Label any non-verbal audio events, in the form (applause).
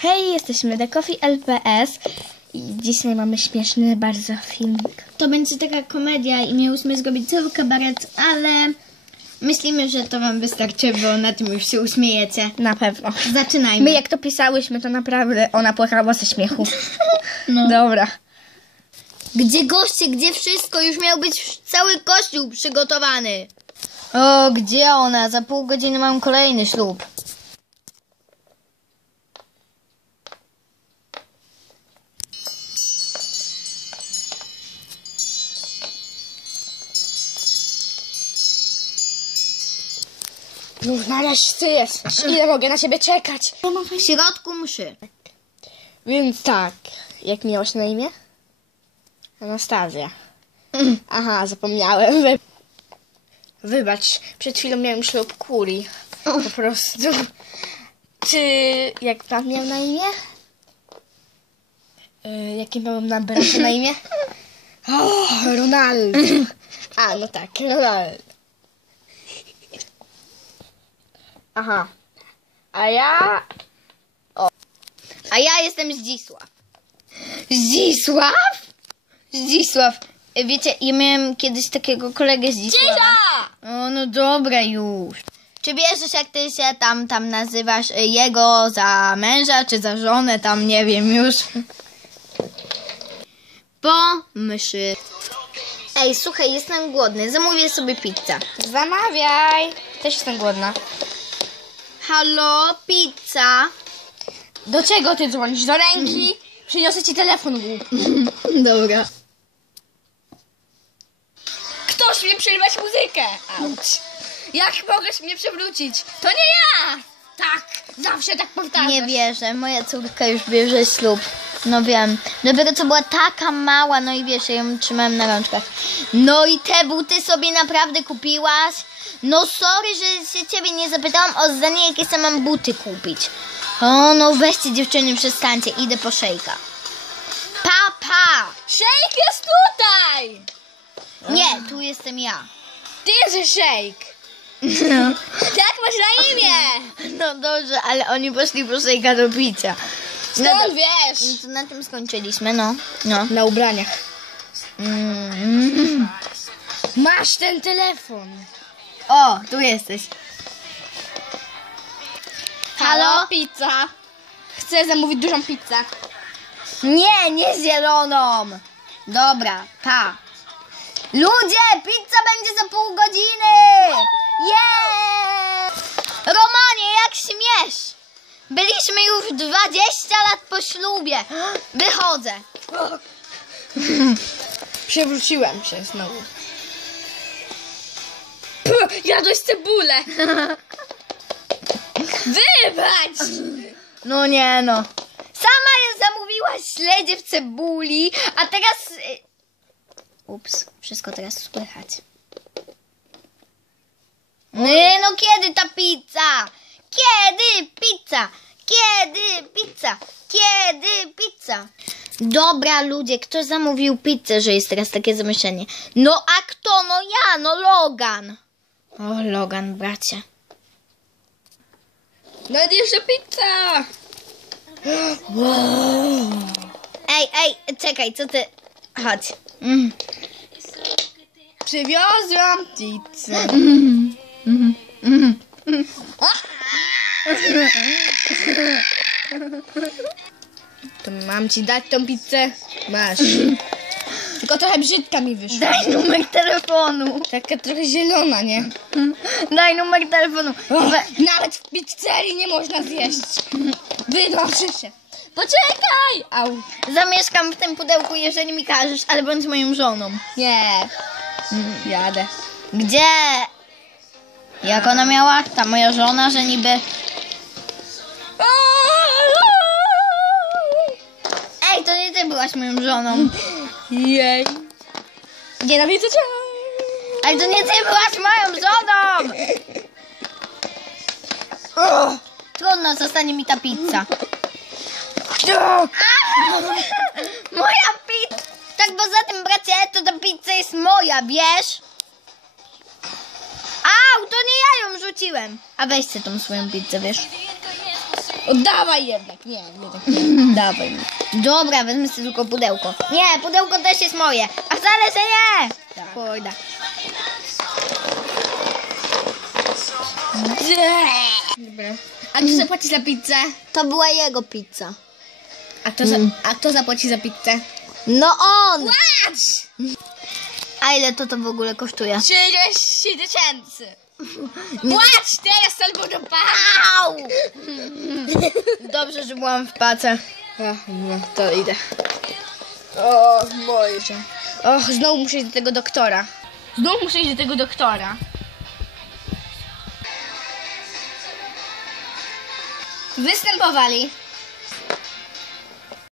Hej, jesteśmy The Coffee LPS i dzisiaj mamy śmieszny bardzo filmik. To będzie taka komedia i miałyśmy zrobić cały kabaret, ale myślimy, że to wam wystarczy, bo na tym już się uśmiejecie. Na pewno. Zaczynajmy. My jak to pisałyśmy, to naprawdę ona płakała ze śmiechu. (laughs) No. Dobra. Gdzie goście, gdzie wszystko? Już miał być cały kościół przygotowany. O, gdzie ona? Za pół godziny mam kolejny ślub. Już nareszcie jesteś. Ile mogę na ciebie czekać? W środku mszy. Więc tak, jak miałaś na imię? Anastazja. Aha, zapomniałem. Wy... Wybacz, przed chwilą miałem ślub kuli. Po prostu. Czy jak pan miał na imię? Y, jakie miałem na na imię? O, Ronaldo. A, no tak, Ronaldo. Aha. A ja... A ja jestem Zdzisław. Zdzisław? Zdzisław. E, Wiecie, ja miałem kiedyś takiego kolegę Zdzisława. O, no dobra już. Czy wierzysz, jak ty się tam, tam nazywasz e, jego za męża, czy za żonę, tam nie wiem już. Po myszy. Ej, słuchaj, jestem głodny, zamówię sobie pizzę. Zamawiaj. Też jestem głodna. Halo, pizza. Do czego ty dzwonisz? Do ręki? Przyniosę ci telefon głupi. (laughs) Dobra. Ktoś mnie przerwać muzykę! Auć. Jak mogłeś mnie przewrócić? To nie ja! Tak, zawsze tak powtarzam. Nie wierzę, moja córka już bierze ślub. No wiem. Dopiero co była taka mała, no i wiesz, ja ją trzymałem na rączkach. No i te buty sobie naprawdę kupiłaś? No sorry, że się ciebie nie zapytałam o zdanie, jakie sam mam buty kupić. O, no weźcie dziewczyny, przestańcie, idę po szejka. Pa, pa! Shake jest tutaj! Nie, tu jestem ja. Ty jesteś Shake. Jak masz na imię? No dobrze, ale oni poszli po szejka do picia. No, Skąd wiesz? to na tym skończyliśmy, no. No. Na ubraniach. Mm. Masz ten telefon. O, tu jesteś. Halo? pizza. Chcę zamówić dużą pizzę. Nie, nie zieloną. Dobra, pa. Ludzie, pizza będzie za pół godziny. Yeah! Romanie, jak śmiesz? Byliśmy już 20 lat po ślubie. Wychodzę. Przewróciłem się znowu. Puh, jadłeś cebulę. (laughs) Wybacz! No nie no. Sama je zamówiłaś śledzie w cebuli, a teraz... y, Ups, wszystko teraz słychać. Nie no, kiedy ta pizza? Kiedy pizza? Kiedy pizza? Kiedy pizza? Dobra ludzie, kto zamówił pizzę, że jest teraz takie zamieszanie? No a kto? No ja, no Logan. O, Logan, bracie. Jeszcze pizza! (gasps) Ej, ej, czekaj, co ty... Chodź. Mm. Przywiozłam pizzę. To mam ci dać tą pizzę? Masz. Tylko trochę brzydka mi wyszła. Daj numer telefonu. Taka trochę zielona, nie? Daj numer telefonu. Nawet w pizzerii nie można zjeść. Wynoszę się. Poczekaj! Au. Zamieszkam w tym pudełku, jeżeli mi każesz, ale bądź moją żoną. Nie. Jadę. Gdzie? Jak ona miała? Ta moja żona, że niby... byłaś moją żoną. Jej. Nienawidzę cię. Ale to nie ty byłaś moją żoną! Trudno, zostanie mi ta pizza. Moja pizza! Tak poza tym, bracie, to ta pizza jest moja, wiesz? Au, to nie ja ją rzuciłem. A weźcie tą swoją pizzę, wiesz? Oddawaj jednak. Nie, nie tak nie. (laughs) Dawaj mi. Dobra, wezmę sobie tylko pudełko. Nie, pudełko też jest moje. A wcale, że nie! Tak. Kurde. Dobra. A kto zapłaci za pizzę? To była jego pizza. A kto, za, a kto zapłaci za pizzę? No on! Patrz! A ile to to w ogóle kosztuje? 30 tysięcy. Płać teraz albo do Au! Dobrze, że byłam w pace. No, to idę. O, boję się. Och, znowu muszę iść do tego doktora. Znowu muszę iść do tego doktora. Występowali